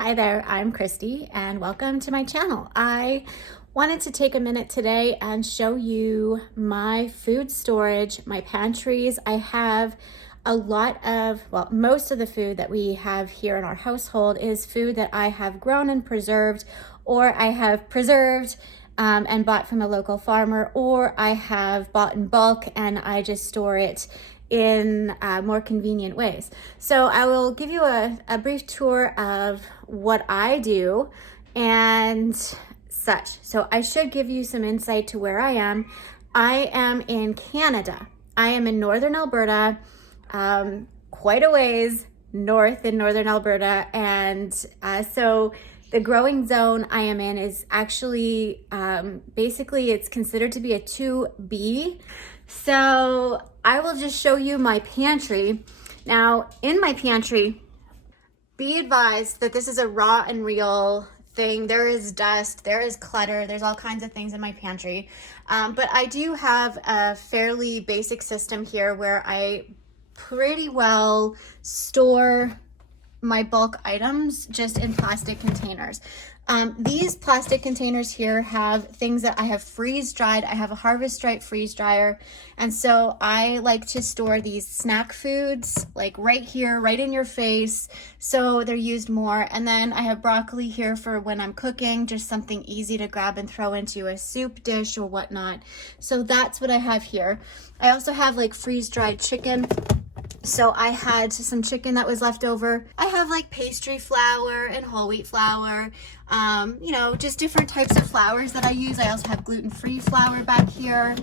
Hi there, I'm Christy and welcome to my channel. I wanted to take a minute today and show you my food storage, my pantries. I have a lot of, well, most of the food that we have here in our household is food that I have grown and preserved, or I have preserved and bought from a local farmer, or I have bought in bulk and I just store it in more convenient ways. So I will give you a brief tour of what I do and such. So I should give you some insight to where I am. I am in Canada. I am in northern Alberta, quite a ways north in northern Alberta. And so the growing zone I am in is actually, basically it's considered to be a 2B. So I will just show you my pantry. Now in my pantry, be advised that this is a raw and real thing. There is dust, there is clutter, there's all kinds of things in my pantry. But I do have a fairly basic system here where I pretty well store my bulk items just in plastic containers. These plastic containers here have things that I have freeze dried. I have a Harvest Stripe freeze dryer. And so I like to store these snack foods like right here, right in your face. So they're used more. And then I have broccoli here for when I'm cooking, just something easy to grab and throw into a soup dish or whatnot. So that's what I have here. I also have like freeze dried chicken. So I had some chicken that was left over. I have like pastry flour and whole wheat flour, you know, just different types of flours that I use. I also have gluten-free flour back here.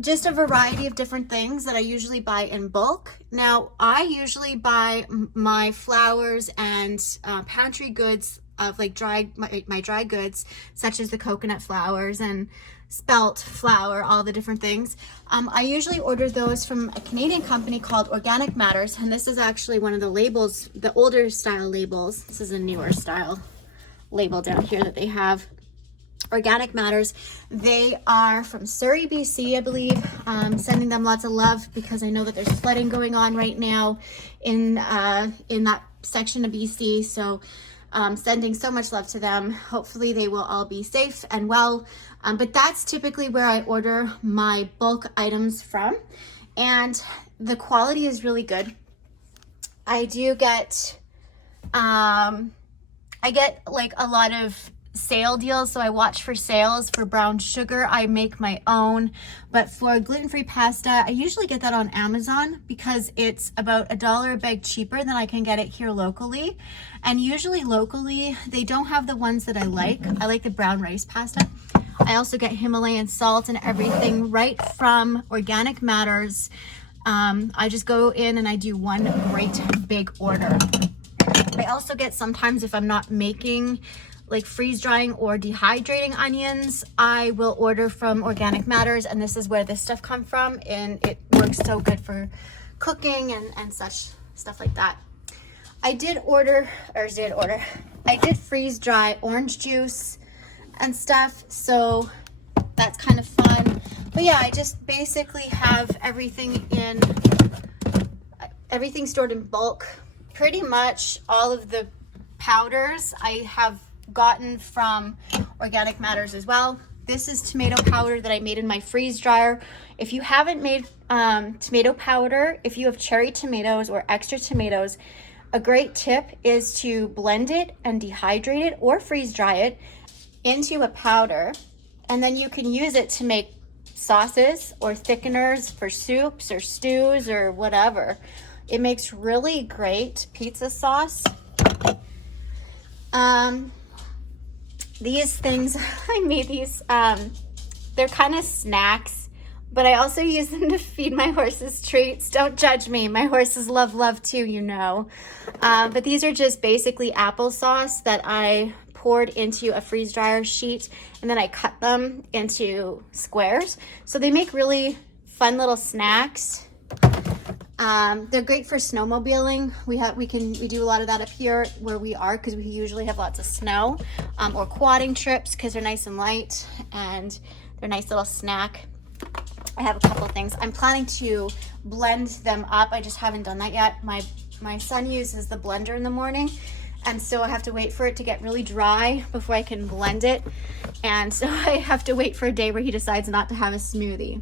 Just a variety of different things that I usually buy in bulk. Now, I usually buy my flours and pantry goods of like my dry goods, such as the coconut flours and spelt flour, all the different things. I usually order those from a Canadian company called Organic Matters, and this is actually one of the labels, the older style labels. This is a newer style label down here that they have. Organic Matters. They are from Surrey, BC, I believe. Sending them lots of love because I know that there's flooding going on right now in that section of BC. So sending so much love to them. Hopefully they will all be safe and well. But that's typically where I order my bulk items from. And the quality is really good. I do get, I get like a lot of sale deals. So I watch for sales for brown sugar. I make my own, but for gluten-free pasta, I usually get that on Amazon because it's about $1 a bag cheaper than I can get it here locally. And usually locally, they don't have the ones that I like. I like the brown rice pasta. I also get Himalayan salt and everything right from Organic Matters. I just go in and I do one great big order. I also get sometimes if I'm not making like freeze drying or dehydrating onions, I will order from Organic Matters, and this is where this stuff comes from, and it works so good for cooking and such stuff like that. I did freeze dry orange juice and stuff, so that's kind of fun. But yeah, I just basically have everything stored in bulk. Pretty much all of the powders I have gotten from Organic Matters as well. This is tomato powder that I made in my freeze dryer. If you haven't made tomato powder, if you have cherry tomatoes or extra tomatoes, a great tip is to blend it and dehydrate it or freeze dry it into a powder, and then you can use it to make sauces or thickeners for soups or stews or whatever. It makes really great pizza sauce. These things, I made these, they're kind of snacks, but I also use them to feed my horses treats. Don't judge me. My horses love too, you know. But these are just basically applesauce that I poured into a freeze dryer sheet, and then I cut them into squares. So they make really fun little snacks. They're great for snowmobiling. We do a lot of that up here where we are because we usually have lots of snow, or quadding trips because they're nice and light and they're a nice little snack. I have a couple of things. I'm planning to blend them up. I just haven't done that yet. My son uses the blender in the morning, And so I have to wait for it to get really dry before I can blend it. And so I have to wait for a day where he decides not to have a smoothie.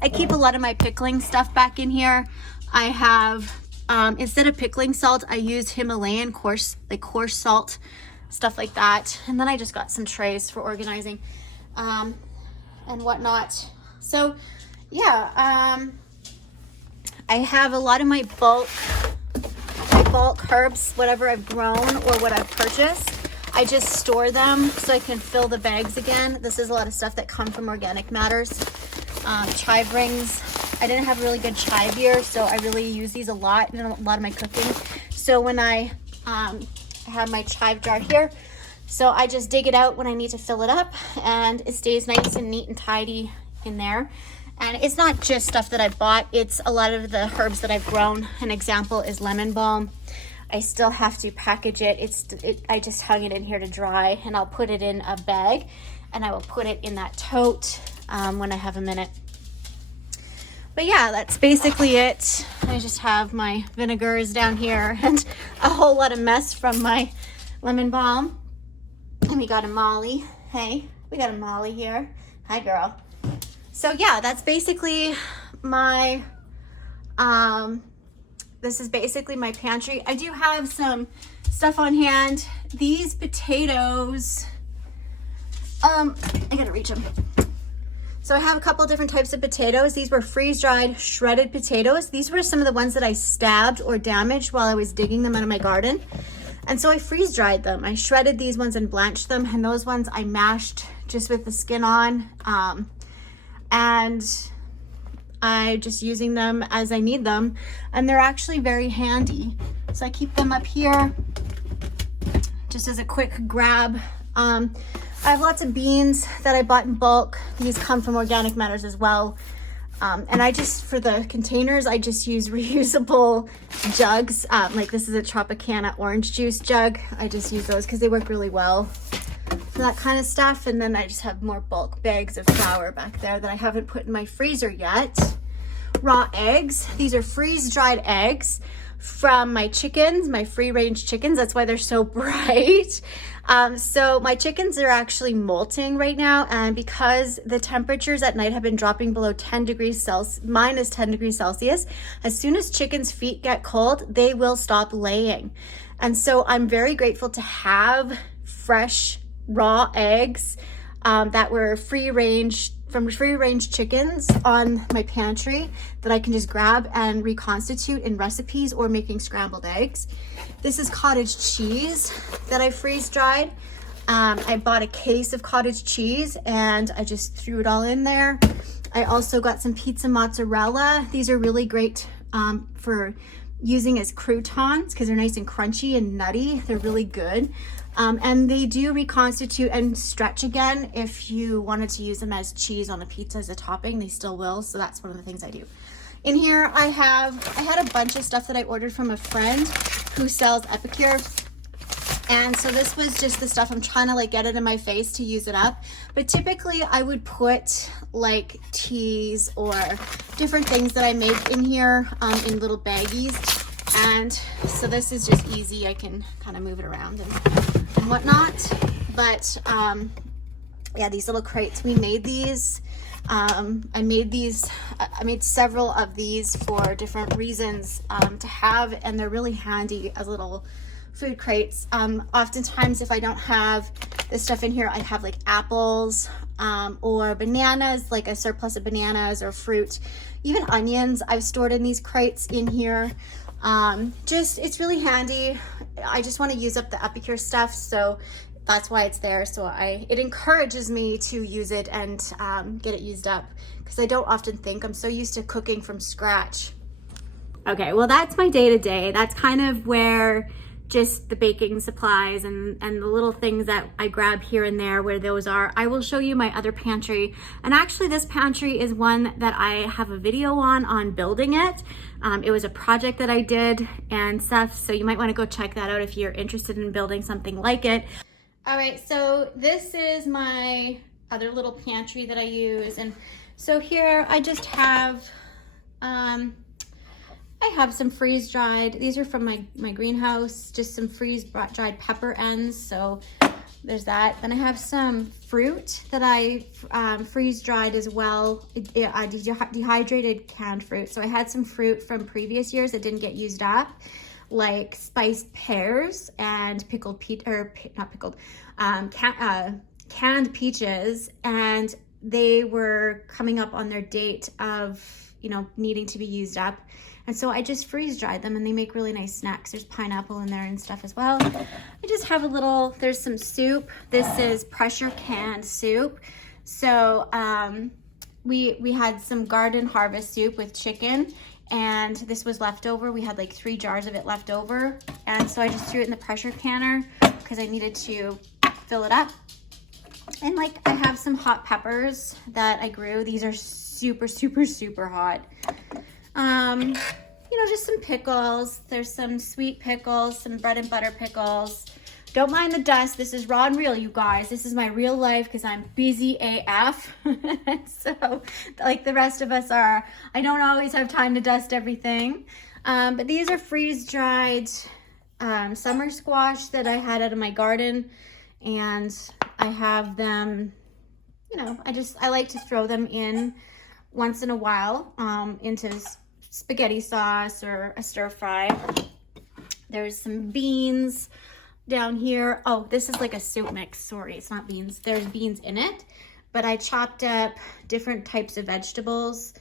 I keep a lot of my pickling stuff back in here. I have, instead of pickling salt, I use Himalayan coarse salt, stuff like that. And then I just got some trays for organizing and whatnot. So yeah, I have a lot of my bulk herbs, whatever I've grown or what I've purchased. I just store them so I can fill the bags again. This is a lot of stuff that come from Organic Matters. Chive rings. I didn't have really good chive here, so I really use these a lot in a lot of my cooking. So when I have my chive jar here, so I just dig it out when I need to fill it up, and it stays nice and neat and tidy in there. And it's not just stuff that I bought, it's a lot of the herbs that I've grown. An example is lemon balm. I still have to package it. I just hung it in here to dry, and I'll put it in a bag, and I will put it in that tote when I have a minute. But yeah, that's basically it. I just have my vinegars down here and a whole lot of mess from my lemon balm. And we got a Molly. Hey, we got a Molly here. Hi, girl. So yeah, that's basically my, this is basically my pantry. I do have some stuff on hand. These potatoes, I gotta reach them. So I have a couple different types of potatoes. These were freeze-dried shredded potatoes. These were some of the ones that I stabbed or damaged while I was digging them out of my garden. And so I freeze-dried them. I shredded these ones and blanched them, and those ones I mashed just with the skin on. And I'm just using them as I need them, and they're actually very handy. So I keep them up here just as a quick grab. I have lots of beans that I bought in bulk. These come from Organic Matters as well. And I just, for the containers, I just use reusable jugs. Like this is a Tropicana orange juice jug. I just use those because they work really well for that kind of stuff. And then I just have more bulk bags of flour back there that I haven't put in my freezer yet. Raw eggs. These are freeze-dried eggs from my chickens, my free-range chickens. That's why they're so bright. So my chickens are actually molting right now, and because the temperatures at night have been dropping below 10 degrees Celsius, minus 10 degrees Celsius, as soon as chickens' feet get cold, they will stop laying. And so I'm very grateful to have fresh raw eggs that were free-range from free-range chickens on my pantry that I can just grab and reconstitute in recipes or making scrambled eggs. This is cottage cheese that I freeze-dried. I bought a case of cottage cheese and I just threw it all in there. I also got some pizza mozzarella. These are really great for using as croutons because they're nice and crunchy and nutty. They're really good. And they do reconstitute and stretch again. If you wanted to use them as cheese on a pizza as a topping, they still will. So that's one of the things I do. In here I had a bunch of stuff that I ordered from a friend who sells Epicure. And so this was just the stuff I'm trying to like get it in my face to use it up. But typically I would put like teas or different things that I make in here in little baggies. And so this is just easy. I can kind of move it around and whatnot. But yeah, these little crates, we made these. I made several of these for different reasons to have, and they're really handy as little food crates. Oftentimes if I don't have this stuff in here, I have like apples or bananas, like a surplus of bananas or fruit, even onions I've stored in these crates in here. It's really handy. I just want to use up the Epicure stuff, so that's why it's there. So it encourages me to use it and get it used up, because I don't often think. I'm so used to cooking from scratch. Okay, well that's my day-to-day. That's kind of where just the baking supplies and the little things that I grab here and there, where those are. I will show you my other pantry. And actually this pantry is one that I have a video on building it. It was a project that I did and stuff. So you might want to go check that out if you're interested in building something like it. All right, so this is my other little pantry that I use. And so here I just have I have some freeze-dried, these are from my greenhouse, just some freeze-dried pepper ends, so there's that. Then I have some fruit that I freeze-dried as well, dehydrated canned fruit. So I had some fruit from previous years that didn't get used up, like spiced pears and canned peaches, and they were coming up on their date of, you know, needing to be used up. And so I just freeze dried them and they make really nice snacks. There's pineapple in there and stuff as well. I just have a little, there's some soup. This is pressure canned soup. So we had some garden harvest soup with chicken, and this was leftover. We had like 3 jars of it left over. And so I just threw it in the pressure canner because I needed to fill it up. And like I have some hot peppers that I grew. These are super, super, super hot. You know, just some pickles. There's some sweet pickles, some bread and butter pickles. Don't mind the dust. This is raw and real, you guys. This is my real life because I'm busy AF. So like the rest of us are, I don't always have time to dust everything. But these are freeze-dried summer squash that I had out of my garden. And I have them, you know, I like to throw them in once in a while into spaghetti sauce or a stir fry. There's some beans down here. Oh, this is like a soup mix. Sorry, it's not beans. There's beans in it, but I chopped up different types of vegetables.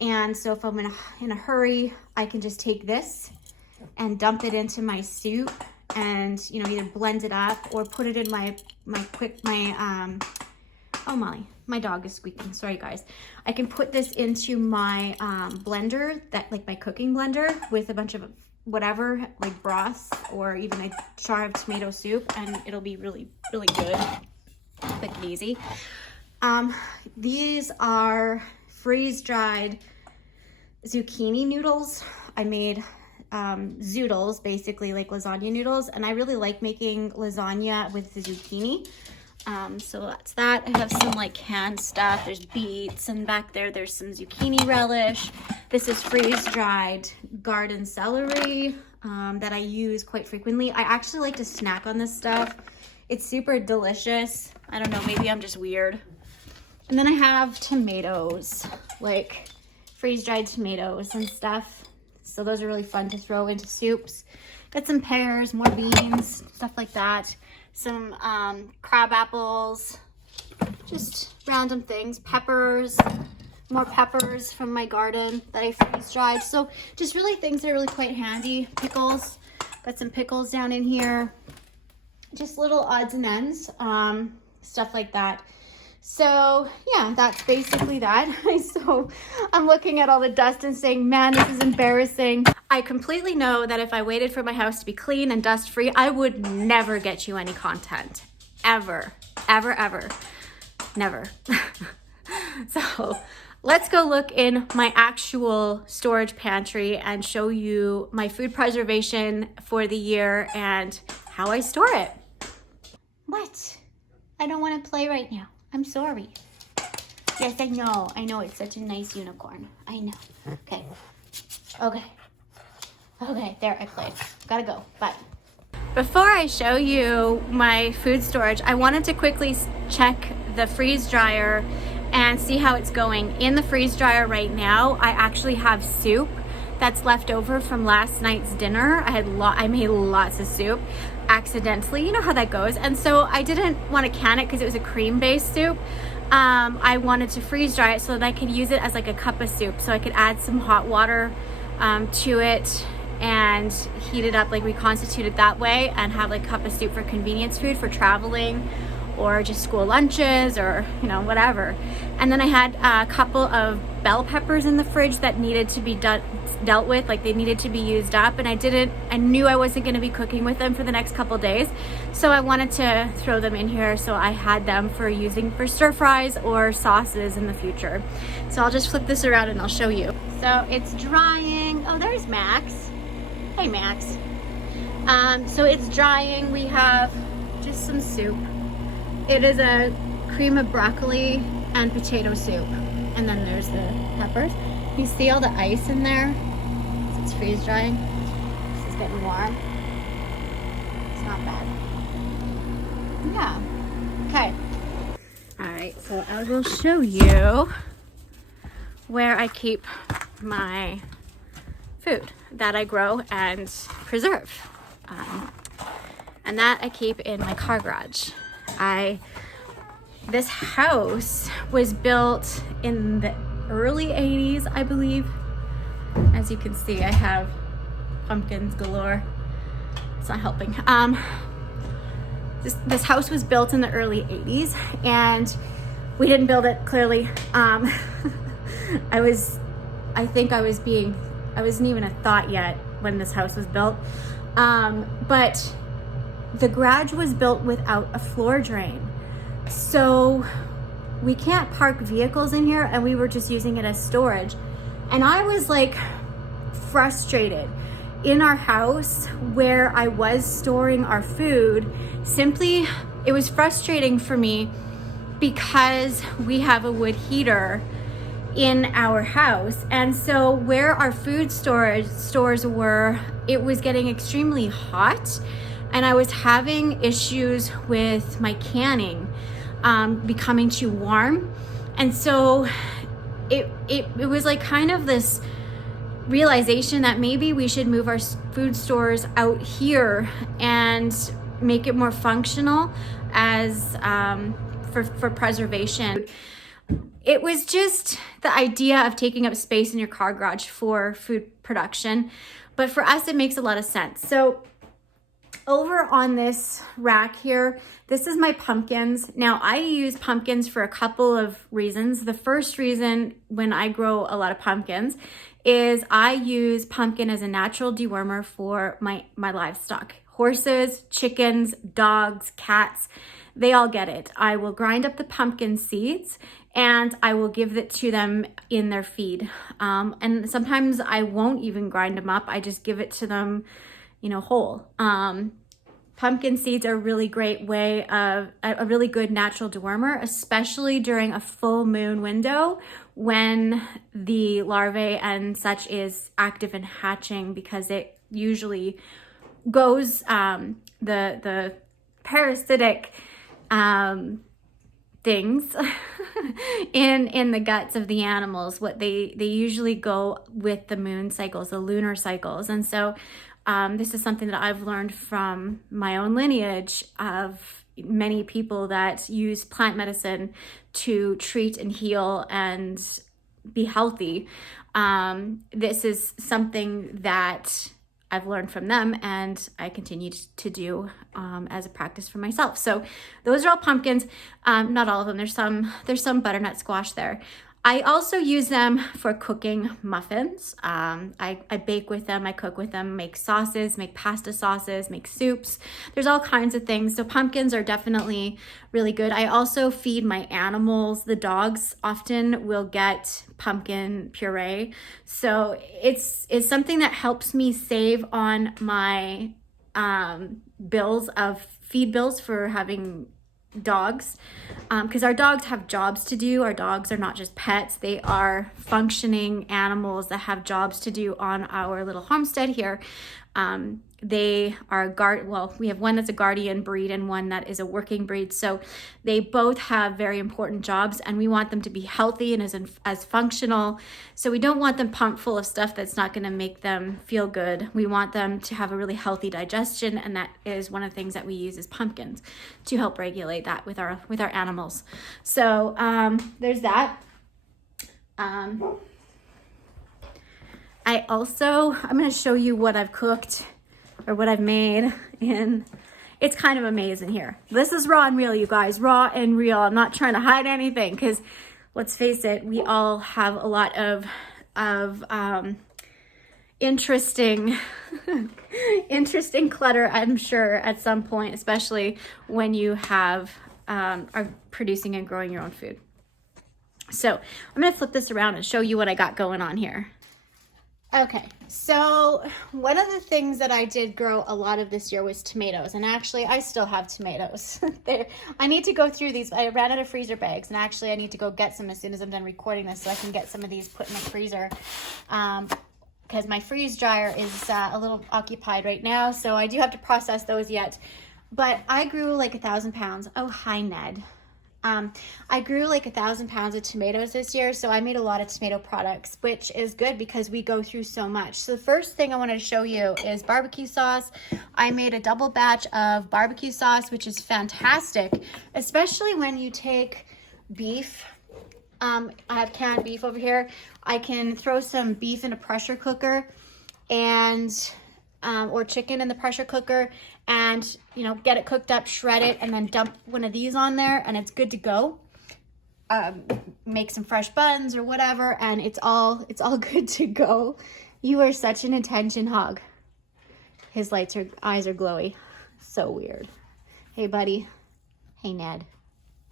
And so if I'm in a hurry, I can just take this and dump it into my soup and, you know, either blend it up or put it in oh my dog is squeaking. Sorry guys. I can put this into my blender, that my cooking blender with a bunch of whatever, like broth or even a jar of tomato soup, and it'll be really, really good, quick and easy. These are freeze-dried zucchini noodles. I made zoodles, basically like lasagna noodles, and I really like making lasagna with the zucchini. So that's that. I have some like canned stuff. There's beets, and back there's some zucchini relish. This is freeze-dried garden celery that I use quite frequently. I actually like to snack on this stuff. It's super delicious. I don't know, maybe I'm just weird. And then I have tomatoes, like freeze-dried tomatoes and stuff. So those are really fun to throw into soups. Got some pears, more beans, stuff like that. Some crab apples, just random things. Peppers, more peppers from my garden that I freeze-dried. So just really things that are really quite handy. Pickles, got some pickles down in here. Just little odds and ends, stuff like that. So yeah, that's basically that. So I'm looking at all the dust and saying, man, this is embarrassing. I completely know that if I waited for my house to be clean and dust free, I would never get you any content. Ever, ever, ever, never. So let's go look in my actual storage pantry and show you my food preservation for the year and how I store it. What? I don't want to play right now. I'm sorry. Yes, I know it's such a nice unicorn. I know. Okay. Okay, there, I played. Gotta go, bye. Before I show you my food storage, I wanted to quickly check the freeze dryer and see how it's going. In the freeze dryer right now, I actually have soup that's left over from last night's dinner. I made lots of soup accidentally, you know how that goes. And so I didn't want to can it because it was a cream-based soup. I wanted to freeze dry it so that I could use it as like a cup of soup. So I could add some hot water to it and heat it up, like reconstitute it that way, and have like a cup of soup for convenience food for traveling or just school lunches or, you know, whatever. And then I had a couple of bell peppers in the fridge that needed to be dealt with, like they needed to be used up, and I knew I wasn't going to be cooking with them for the next couple days, so I wanted to throw them in here so I had them for using for stir fries or sauces in the future. So I'll just flip this around and I'll show you. So it's drying. Oh, there's Max. Hey Max. So it's drying. We have just some soup. It is a cream of broccoli and potato soup. And then there's the peppers. You see all the ice in there? It's freeze drying. This is getting warm. It's not bad. Yeah. Okay. All right, so I will show you where I keep my food that I grow and preserve. And that I keep in my car garage. This house was built in the early 80s, I believe. As you can see, I have pumpkins galore. It's not helping. This house was built in the early 80s, and we didn't build it, clearly. I wasn't even a thought yet when this house was built. But the garage was built without a floor drain. So we can't park vehicles in here, and we were just using it as storage. And I was like frustrated in our house where I was storing our food. Simply, it was frustrating for me because we have a wood heater in our house. And so where our food stores were, it was getting extremely hot, and I was having issues with my canning becoming too warm. And so it was like kind of this realization that maybe we should move our food stores out here and make it more functional as for preservation. It was just the idea of taking up space in your car garage for food production, but for us it makes a lot of sense. So over on this rack here, this is my pumpkins. Now I use pumpkins for a couple of reasons. The first reason, when I grow a lot of pumpkins, is I use pumpkin as a natural dewormer for my livestock. Horses, chickens, dogs, cats, they all get it. I will grind up the pumpkin seeds and I will give it to them in their feed. And sometimes I won't even grind them up. I just give it to them, whole. Pumpkin seeds are a really great way of a really good natural dewormer, especially during a full moon window when the larvae and such is active and hatching, because it usually goes the parasitic things in the guts of the animals. What they usually go with the moon cycles, the lunar cycles. And so this is something that I've learned from my own lineage of many people that use plant medicine to treat and heal and be healthy. This is something that I've learned from them, and I continue to do as a practice for myself. So those are all pumpkins. Not all of them. There's some butternut squash there. I also use them for cooking muffins. I bake with them, I cook with them, make sauces, make pasta sauces, make soups. There's all kinds of things. So pumpkins are definitely really good. I also feed my animals. The dogs often will get pumpkin puree. So it's something that helps me save on my feed bills for having dogs, because our dogs have jobs to do. Our dogs are not just pets, they are functioning animals that have jobs to do on our little homestead here. They are we have one that's a guardian breed and one that is a working breed. So they both have very important jobs, and we want them to be healthy and as functional. So we don't want them pumped full of stuff that's not going to make them feel good. We want them to have a really healthy digestion, and that is one of the things that we use is pumpkins to help regulate that with our animals. So there's that. I'm going to show you what I've cooked or what I've made, and it's kind of amazing here. This is raw and real, you guys, raw and real. I'm not trying to hide anything, because let's face it, we all have a lot of interesting clutter, I'm sure, at some point, especially when you are producing and growing your own food. So I'm going to flip this around and show you what I got going on here. Okay, so one of the things that I did grow a lot of this year was tomatoes, and actually I still have tomatoes. I need to go through these. I ran out of freezer bags, and actually I need to go get some as soon as I'm done recording this so I can get some of these put in the freezer. because my freeze dryer is a little occupied right now, so I do have to process those yet. But I grew like 1,000 pounds. Oh, hi, Ned. I grew like 1,000 pounds of tomatoes this year, so I made a lot of tomato products, which is good because we go through so much. So the first thing I wanted to show you is barbecue sauce. I made a double batch of barbecue sauce, which is fantastic, especially when you take beef. I have canned beef over here. I can throw some beef in a pressure cooker and or chicken in the pressure cooker and, you know, get it cooked up, shred it, and then dump one of these on there and it's good to go. Make some fresh buns or whatever, and it's all good to go. You are such an attention hog. His eyes are glowy. So weird. Hey, buddy. Hey, Ned.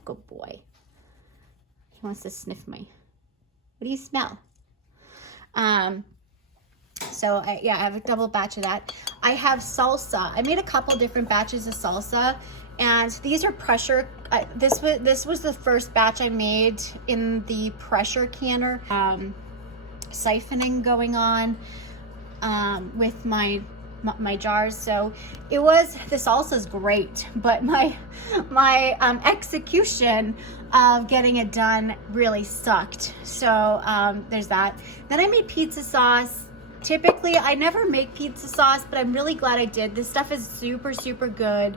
Good boy. He wants to sniff my, what do you smell? So I have a double batch of that. I have salsa. I made a couple different batches of salsa, and these are pressure. This was the first batch I made in the pressure canner. Siphoning going on with my jars. So the salsa's great, but my execution of getting it done really sucked. So there's that. Then I made pizza sauce. Typically, I never make pizza sauce, but I'm really glad I did. This stuff is super, super good.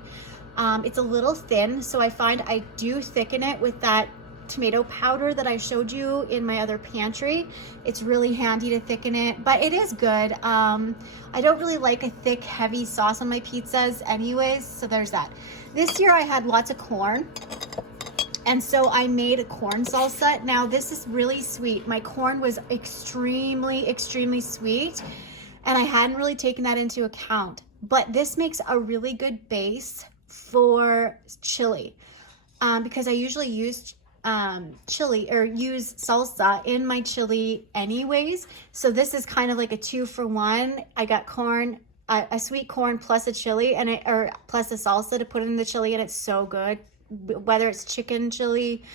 It's a little thin, so I find I do thicken it with that tomato powder that I showed you in my other pantry. It's really handy to thicken it, but it is good. I don't really like a thick, heavy sauce on my pizzas anyways, so there's that. This year I had lots of corn, and so I made a corn salsa. Now this is really sweet. My corn was extremely, extremely sweet, and I hadn't really taken that into account. But this makes a really good base for chili, because I usually use chili or use salsa in my chili anyways. So this is kind of like a 2-for-1. I got corn, a sweet corn plus a chili or plus a salsa to put in the chili, and it's so good. Whether it's chicken chili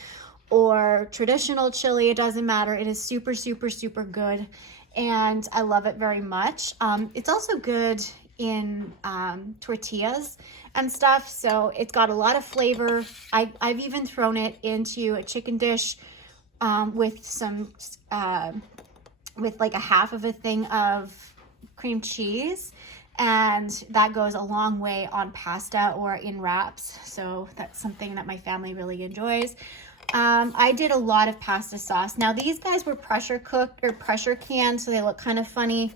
or traditional chili, it doesn't matter. It is super, super, super good, and I love it very much. It's also good in tortillas and stuff, so it's got a lot of flavor. I've even thrown it into a chicken dish with some with like a half of a thing of cream cheese, and that goes a long way on pasta or in wraps. So that's something that my family really enjoys. I did a lot of pasta sauce. Now these guys were pressure cooked or pressure canned, so they look kind of funny.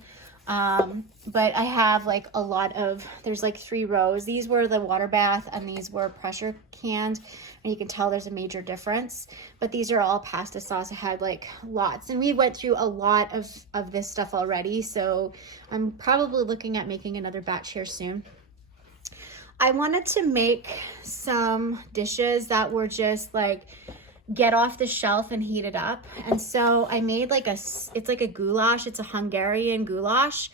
But I have like a lot of, there's like 3 rows. These were the water bath and these were pressure canned, and you can tell there's a major difference. But these are all pasta sauce. I had like lots, and we went through a lot of this stuff already, so I'm probably looking at making another batch here soon. I wanted to make some dishes that were just like get off the shelf and heat it up, and so I made like it's like a goulash. It's a Hungarian goulash.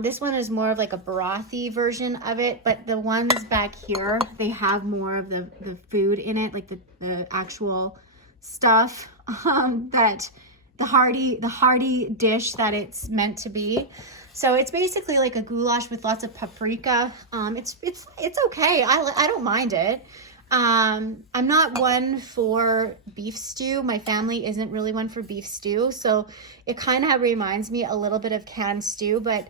This one is more of like a brothy version of it, but the ones back here, they have more of the food in it, like the actual stuff, that the hearty dish that it's meant to be. So it's basically like a goulash with lots of paprika. It's okay. I don't mind it. I'm not one for beef stew. My family isn't really one for beef stew, so it kind of reminds me a little bit of canned stew, but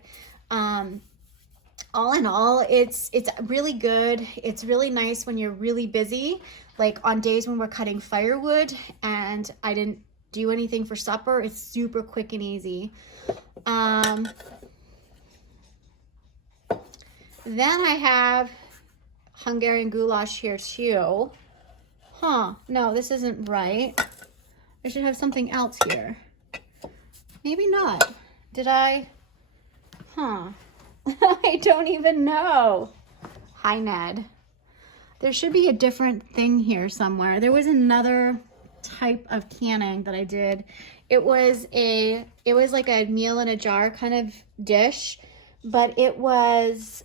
all in all, it's really good. It's really nice when you're really busy, like on days when we're cutting firewood and I didn't do anything for supper. It's super quick and easy. Then I have Hungarian goulash here too. No, this isn't right. I should have something else here. Maybe not. Did I? I don't even know. Hi, Ned. There should be a different thing here somewhere. There was another type of canning that I did. It was like a meal in a jar kind of dish, but it was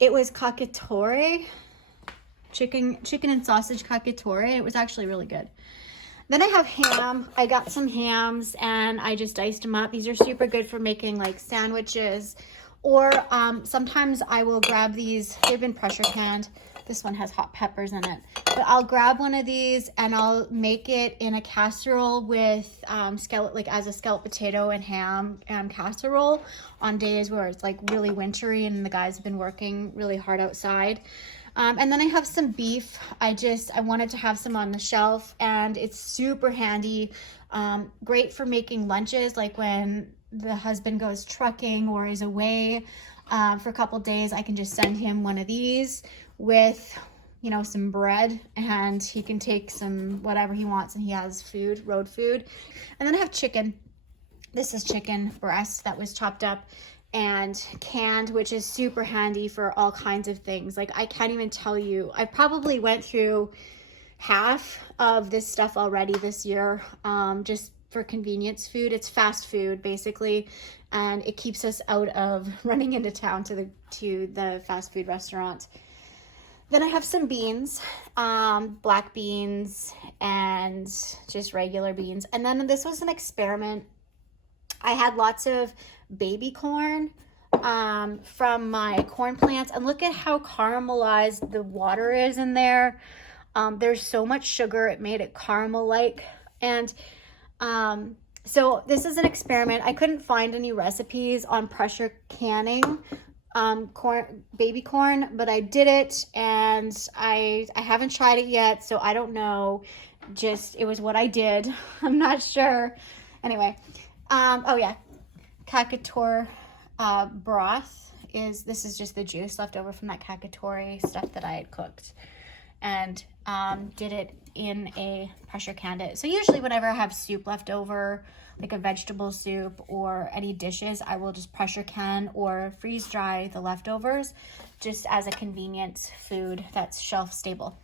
cacciatore, chicken and sausage cacciatore. It was actually really good. Then I have ham. I got some hams and I just diced them up. These are super good for making like sandwiches, or sometimes I will grab these. They've been pressure canned. This one has hot peppers in it, but I'll grab one of these and I'll make it in a casserole with scallop, like as a scallop potato and ham casserole on days where it's like really wintry and the guys have been working really hard outside. And then I have some beef. I wanted to have some on the shelf, and it's super handy. Great for making lunches, like when the husband goes trucking or is away for a couple days. I can just send him one of these with, you know, some bread, and he can take some whatever he wants, and he has food, road food. And then I have chicken. This is chicken breast that was chopped up and canned, which is super handy for all kinds of things. Like, I can't even tell you, I probably went through half of this stuff already this year, just for convenience food. It's fast food basically, and it keeps us out of running into town to the fast food restaurant. Then I have some beans, black beans and just regular beans. And then this was an experiment. I had lots of baby corn from my corn plants, and look at how caramelized the water is in there. There's so much sugar, it made it caramel-like. And so this is an experiment. I couldn't find any recipes on pressure canning baby corn, but I did it, and I haven't tried it yet, so I don't know. Just, it was what I did. I'm not sure. Anyway, oh yeah, cactuar broth this is just the juice left over from that cactuar stuff that I had cooked, and did it in a pressure canned it. So usually whenever I have soup left over, like a vegetable soup or any dishes, I will just pressure can or freeze dry the leftovers, just as a convenient food that's shelf stable.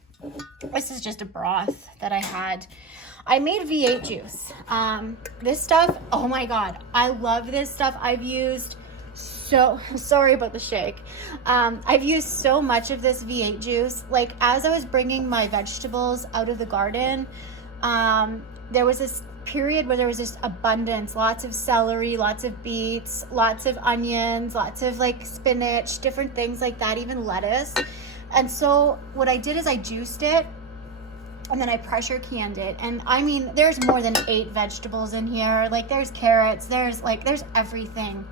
This is just a broth that I had. I made V8 juice. This stuff, oh my God, I love this stuff. I've used sorry about the shake. I've used so much of this V8 juice. Like, as I was bringing my vegetables out of the garden, there was this period where there was just abundance, lots of celery, lots of beets, lots of onions, lots of like spinach, different things like that, even lettuce. And so what I did is I juiced it, and then I pressure canned it. And I mean, there's more than 8 vegetables in here. Like, there's carrots, there's everything.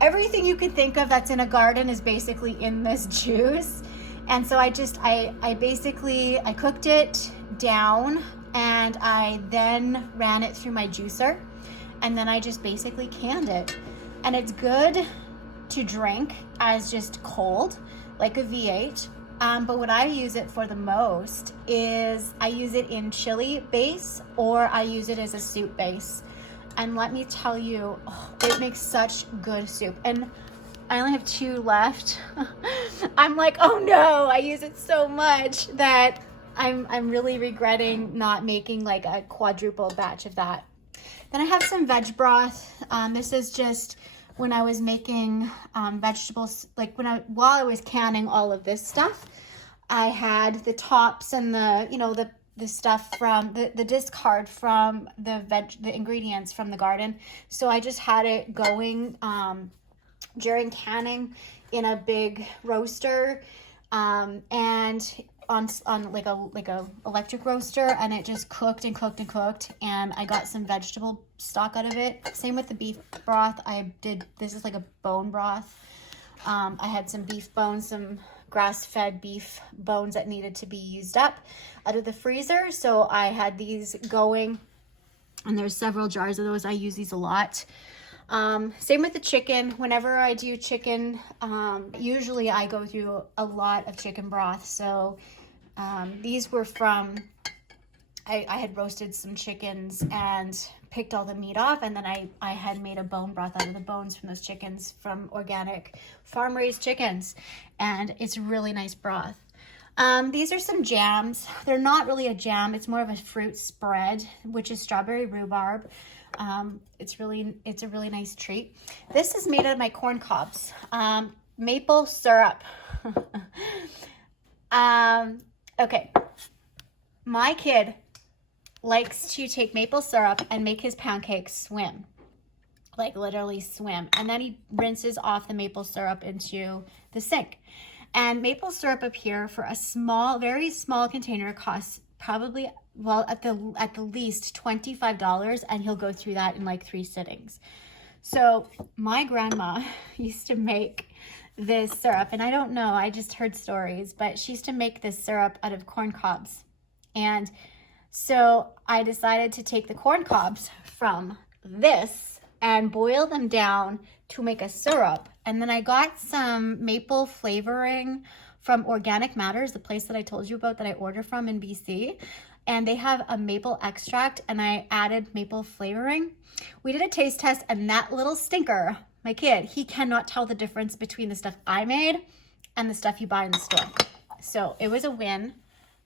Everything you could think of that's in a garden is basically in this juice. And so I basically cooked it down, and I then ran it through my juicer, and then I just basically canned it. And it's good to drink as just cold, like a V8. But what I use it for the most is I use it in chili base, or I use it as a soup base. And let me tell you, it makes such good soup. And I only have 2 left. I'm like, oh no, I use it so much that I'm really regretting not making like a quadruple batch of that. Then I have some veg broth. This is just when I was making vegetables, like while I was canning all of this stuff, I had the tops and the stuff from the discard from the ingredients from the garden. So I just had it going during canning in a big roaster, and on like a electric roaster, and it just cooked and cooked and cooked, and I got some vegetable stock out of it. Same with the beef broth. This is like a bone broth. I had some beef bones, some grass-fed beef bones that needed to be used up out of the freezer, so I had these going, and there's several jars of those. I use these a lot. Same with the chicken. Whenever I do chicken, usually I go through a lot of chicken broth. So these were from, I had roasted some chickens and picked all the meat off, and then I had made a bone broth out of the bones from those chickens, from organic farm-raised chickens, and it's really nice broth. These are some jams. They're not really a jam, it's more of a fruit spread, which is strawberry rhubarb. It's a really nice treat. This is made out of my corn cobs. Maple syrup. Okay, my kid likes to take maple syrup and make his pancakes swim, like literally swim. And then he rinses off the maple syrup into the sink. And maple syrup up here for a small, very small container costs probably, well, at the least $25, and he'll go through that in like 3 sittings. So my grandma used to make this syrup, and I don't know, I just heard stories, but she used to make this syrup out of corn cobs. And so I decided to take the corn cobs from this and boil them down to make a syrup. And then I got some maple flavoring from Organic Matters, the place that I told you about that I order from in BC. And they have a maple extract, and I added maple flavoring. We did a taste test, and that little stinker, my kid, he cannot tell the difference between the stuff I made and the stuff you buy in the store. So it was a win,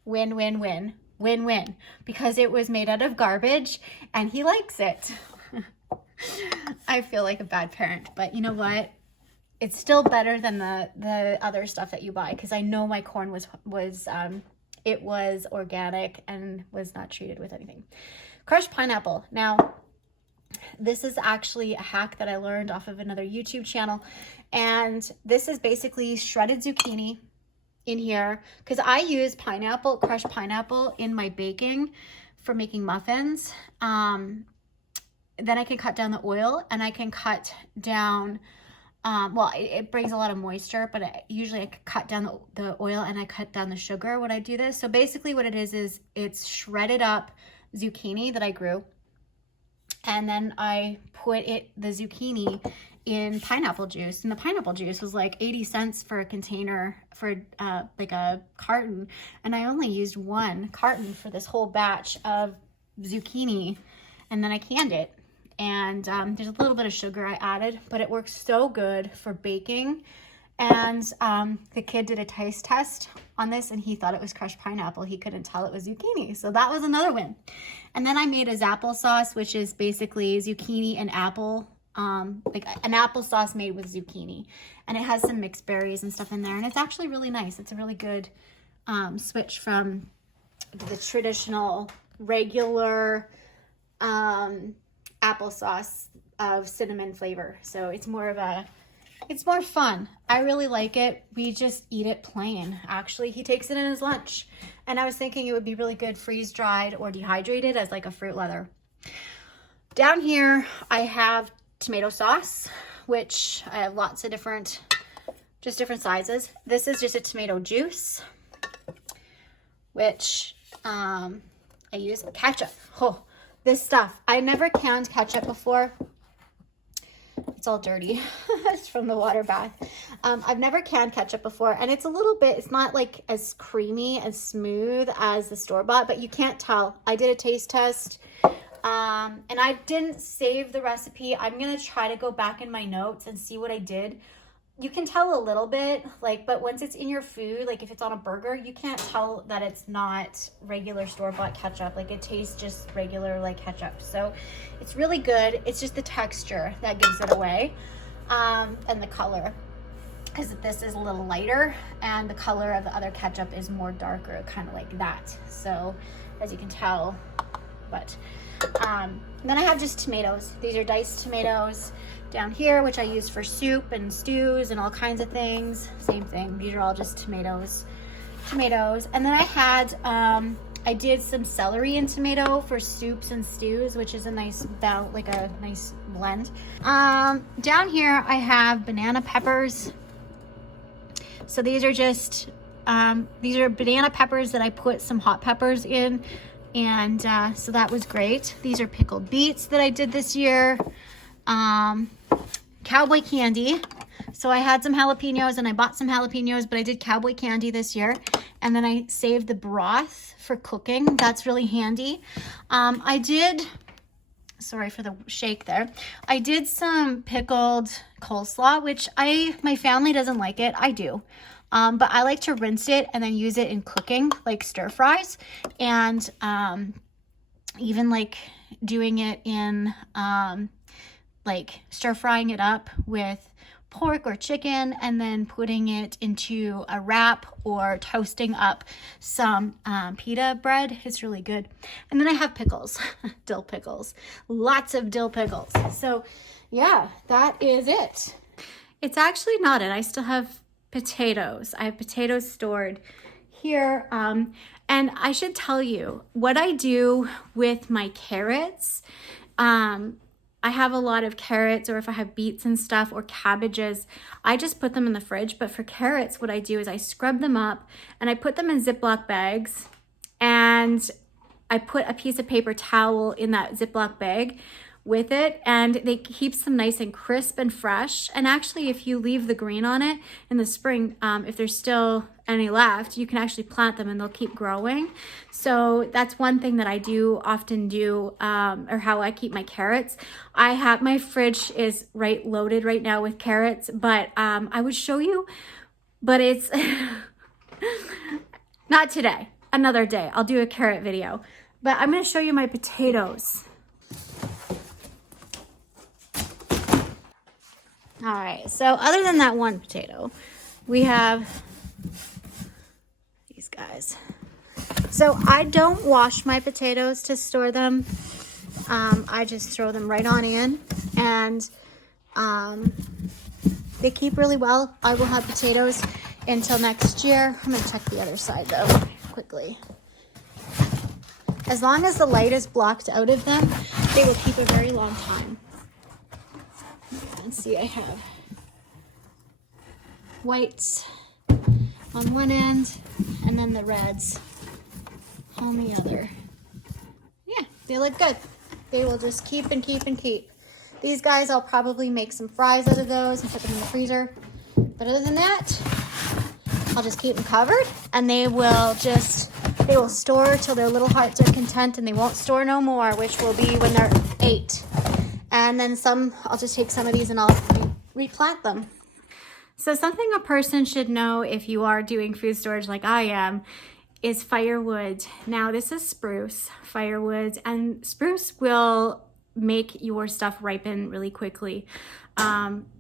win, win, win, win, win, because it was made out of garbage and he likes it. I feel like a bad parent, but you know what? It's still better than the other stuff that you buy, because I know my corn was organic and was not treated with anything. Crushed pineapple. Now, this is actually a hack that I learned off of another YouTube channel, and this is basically shredded zucchini in here, because I use pineapple, crushed pineapple in my baking for making muffins. Then I can cut down the oil, and I can cut down, well, it brings a lot of moisture, but usually I cut down the oil and I cut down the sugar when I do this. So basically what it is it's shredded up zucchini that I grew. And then I put the zucchini in pineapple juice. And the pineapple juice was like 80 cents for a container, for like a carton. And I only used 1 carton for this whole batch of zucchini. And then I canned it. And there's a little bit of sugar I added, but it works so good for baking. And the kid did a taste test on this, and he thought it was crushed pineapple. He couldn't tell it was zucchini. So that was another win. And then I made a zapplesauce, which is basically zucchini and apple, like an applesauce made with zucchini. And it has some mixed berries and stuff in there. And it's actually really nice. It's a really good switch from the traditional, regular applesauce of cinnamon flavor. So it's more fun. I really like it. We just eat it plain. Actually, he takes it in his lunch. And I was thinking it would be really good freeze-dried or dehydrated as like a fruit leather. Down here, I have tomato sauce, which I have lots of different sizes. This is just a tomato juice, which I use ketchup. Oh, this stuff. I never canned ketchup before. It's all dirty. It's from the water bath. I've never canned ketchup before, and it's a little bit, it's not like as creamy, as smooth as the store-bought, but you can't tell. I did a taste test, and I didn't save the recipe. I'm going to try to go back in my notes and see what I did. You can tell a little bit, like, but once it's in your food, like if it's on a burger, you can't tell that it's not regular store-bought ketchup. Like it tastes just regular like ketchup. So it's really good. It's just the texture that gives it away, and the color, because this is a little lighter and the color of the other ketchup is more darker, kind of like that. So as you can tell, but then I have just tomatoes. These are diced tomatoes down here, which I use for soup and stews and all kinds of things. Same thing. These are all just tomatoes. And then I had, I did some celery and tomato for soups and stews, which is a nice like a nice blend. Down here I have banana peppers. So these are just, these are banana peppers that I put some hot peppers in. And so that was great. These are pickled beets that I did this year. Cowboy candy. So I had some jalapenos and I bought some jalapenos, but I did cowboy candy this year. And then I saved the broth for cooking. That's really handy. I did, sorry for the shake there. I did some pickled coleslaw, which my family doesn't like it. I do. But I like to rinse it and then use it in cooking, like stir fries. And even like doing it in like stir frying it up with pork or chicken and then putting it into a wrap or toasting up some pita bread. It's really good. And then I have pickles, dill pickles, lots of dill pickles. So yeah, that is it. It's actually not it. I still have potatoes. I have potatoes stored here. And I should tell you what I do with my carrots. I have a lot of carrots, or if I have beets and stuff or cabbages, I just put them in the fridge. But for carrots, what I do is I scrub them up and I put them in Ziploc bags, and I put a piece of paper towel in that Ziploc bag with it, and it keeps them nice and crisp and fresh. And actually, if you leave the green on it in the spring, if there's still any left, you can actually plant them and they'll keep growing. So that's one thing that I do often do, or how I keep my carrots. I have, my fridge is loaded right now with carrots, but I would show you, but it's not today, another day. I'll do a carrot video, but I'm gonna show you my potatoes. All right, so other than that one potato, we have these guys. So I don't wash my potatoes to store them. I just throw them right on in, and they keep really well. I will have potatoes until next year. I'm gonna check the other side though, quickly. As long as the light is blocked out of them, they will keep a very long time. And see, I have whites on one end and then the reds on the other. Yeah, they look good. They will just keep and keep and keep. These guys, I'll probably make some fries out of those and put them in the freezer. But other than that, I'll just keep them covered, and they will store till their little hearts are content, and they won't store no more, which will be when they're 8. And then I'll just take some of these and I'll replant them. So something a person should know if you are doing food storage like I am is firewood. Now this is spruce firewood, and spruce will make your stuff ripen really quickly.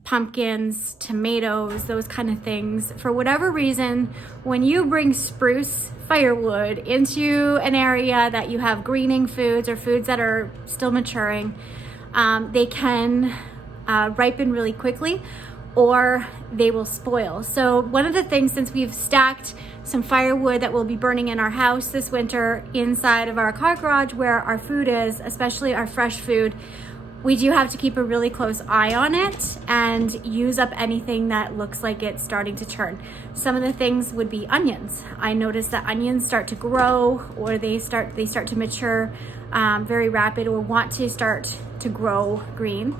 Pumpkins, tomatoes, those kind of things. For whatever reason, when you bring spruce firewood into an area that you have greening foods or foods that are still maturing, they can ripen really quickly, or they will spoil. So one of the things, since we've stacked some firewood that we'll be burning in our house this winter inside of our car garage where our food is, especially our fresh food, we do have to keep a really close eye on it and use up anything that looks like it's starting to turn. Some of the things would be onions. I noticed that onions start to grow, or they start to mature very rapid, or want to start to grow green.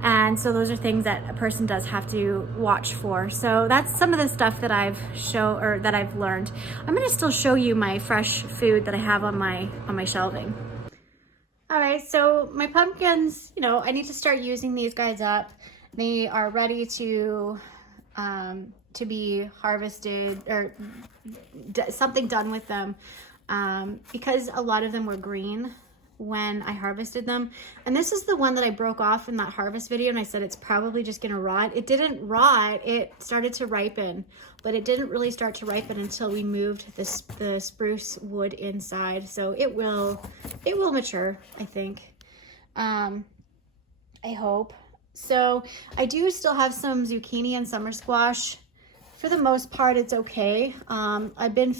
And so those are things that a person does have to watch for. So that's some of the stuff that I've learned. I'm gonna still show you my fresh food that I have on my shelving. All right, so my pumpkins, I need to start using these guys up. They are ready to be harvested, or something done with them, because a lot of them were green when I harvested them. And this is the one that I broke off in that harvest video, and I said it's probably just gonna rot. It didn't rot, it started to ripen, but it didn't really start to ripen until we moved the spruce wood inside. So it will mature, I think. I hope. So I do still have some zucchini and summer squash. For the most part, it's okay. I've been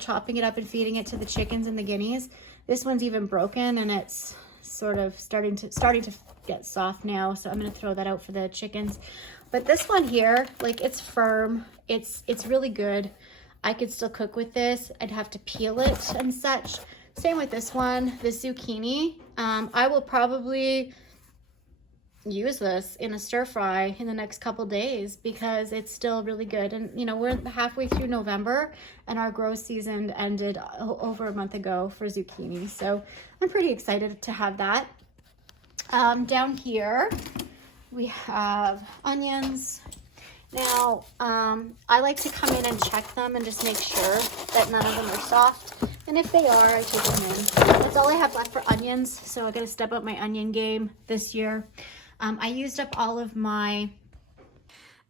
chopping it up and feeding it to the chickens and the guineas. This one's even broken, and it's sort of starting to get soft now. So I'm gonna throw that out for the chickens. But this one here, it's firm. It's really good. I could still cook with this. I'd have to peel it and such. Same with this one, the zucchini. I will probably use this in a stir fry in the next couple days because it's still really good. And we're halfway through November, and our grow season ended over a month ago for zucchini. So I'm pretty excited to have that. Down here we have onions. Now, I like to come in and check them and just make sure that none of them are soft. And if they are, I take them in. That's all I have left for onions. So I got to step up my onion game this year. I used up all of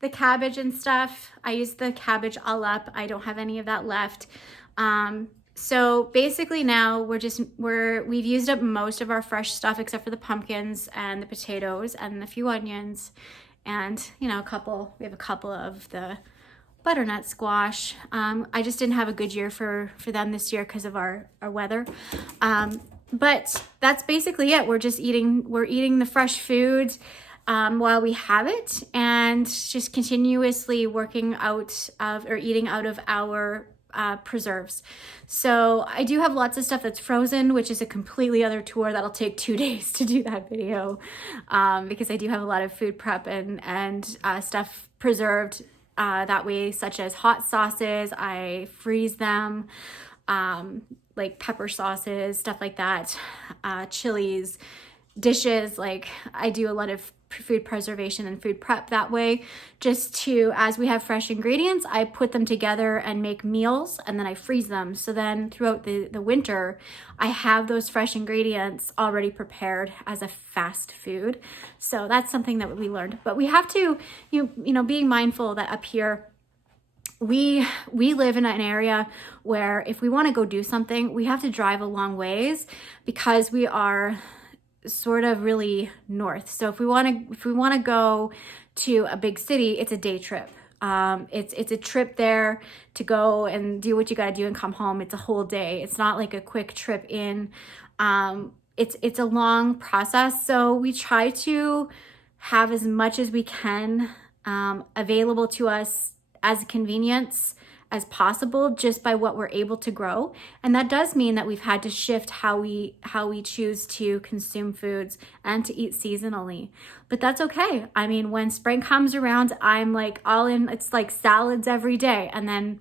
the cabbage and stuff. I used the cabbage all up. I don't have any of that left. So basically now we've used up most of our fresh stuff except for the pumpkins and the potatoes and a few onions and, you know, we have a couple of the butternut squash. I just didn't have a good year for them this year because of our weather. But that's basically it. We're eating the fresh foods while we have it, and just continuously working out of or eating out of our preserves. So I do have lots of stuff that's frozen, which is a completely other tour that'll take 2 days to do that video, because I do have a lot of food prep and stuff preserved that way, such as hot sauces. I freeze them, like pepper sauces, stuff like that, chilies, dishes. Like I do a lot of food preservation and food prep that way, just to, as we have fresh ingredients, I put them together and make meals, and then I freeze them. So then throughout the winter, I have those fresh ingredients already prepared as a fast food. So that's something that we learned. But we have to, you know, being mindful that up here, we live in an area where if we want to go do something, we have to drive a long ways because we are sort of really north. So if we want to go to a big city, it's a day trip. It's a trip there to go and do what you got to do and come home. It's a whole day. It's not like a quick trip in. It's a long process. So we try to have as much as we can available to us as a convenience as possible, just by what we're able to grow. And that does mean that we've had to shift how we choose to consume foods and to eat seasonally. But that's okay. I mean, when spring comes around, I'm like all in. It's like salads every day. And then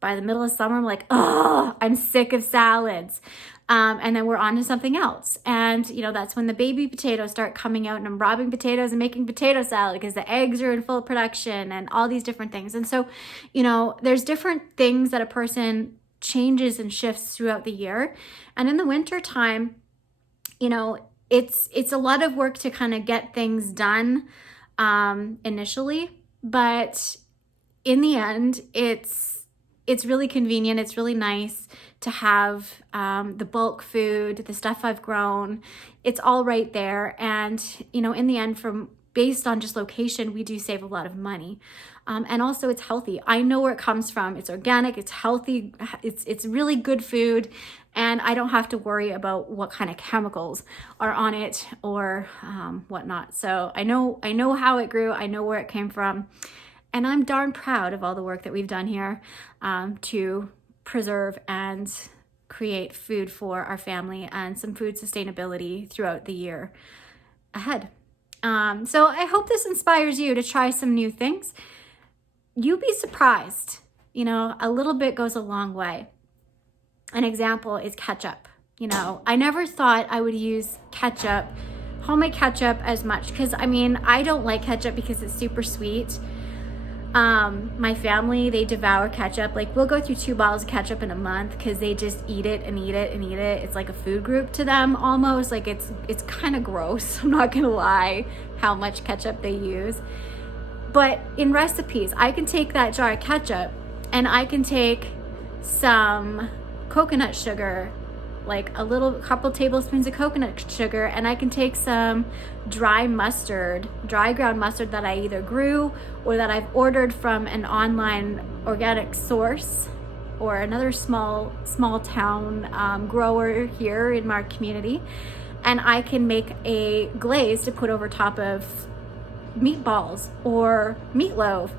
by the middle of summer, I'm like, oh, I'm sick of salads. And then we're on to something else. And, you know, that's when the baby potatoes start coming out, and I'm robbing potatoes and making potato salad because the eggs are in full production and all these different things. And so, you know, there's different things that a person changes and shifts throughout the year. And in the winter time, you know, it's a lot of work to kind of get things done initially, but in the end, it's really convenient. It's really nice to have the bulk food, the stuff I've grown. It's all right there. And, you know, in the end, based on just location, we do save a lot of money. And also it's healthy. I know where it comes from. It's organic, it's healthy, it's really good food. And I don't have to worry about what kind of chemicals are on it or whatnot. So I know how it grew. I know where it came from. And I'm darn proud of all the work that we've done here to preserve and create food for our family and some food sustainability throughout the year ahead. So I hope this inspires you to try some new things. You'd be surprised. You know, a little bit goes a long way. An example is ketchup. You know, I never thought I would use ketchup, homemade ketchup, as much because, I mean, I don't like ketchup because it's super sweet. My family, they devour ketchup. Like, we'll go through 2 bottles of ketchup in a month because they just eat it and eat it and eat it. It's like a food group to them almost. Like, it's kind of gross. I'm not gonna lie how much ketchup they use. But in recipes, I can take that jar of ketchup and I can take some coconut sugar, like a couple tablespoons of coconut sugar, and I can take some dry ground mustard that I either grew or that I've ordered from an online organic source or another small town grower here in our community, and I can make a glaze to put over top of meatballs or meatloaf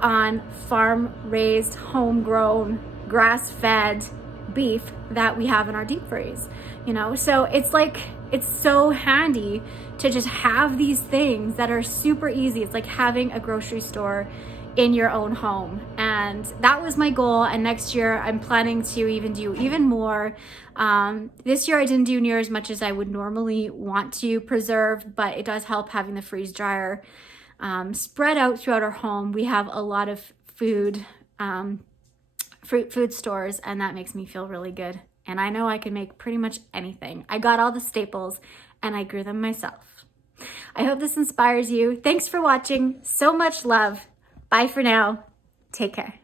on farm-raised, homegrown, grass-fed beef that we have in our deep freeze, you know? So it's like, it's so handy to just have these things that are super easy. It's like having a grocery store in your own home. And that was my goal. And next year I'm planning to do even more. This year I didn't do near as much as I would normally want to preserve, but it does help having the freeze dryer spread out throughout our home. We have a lot of food stores, and that makes me feel really good. And I know I can make pretty much anything. I got all the staples and I grew them myself. I hope this inspires you. Thanks for watching. So much love. Bye for now. Take care.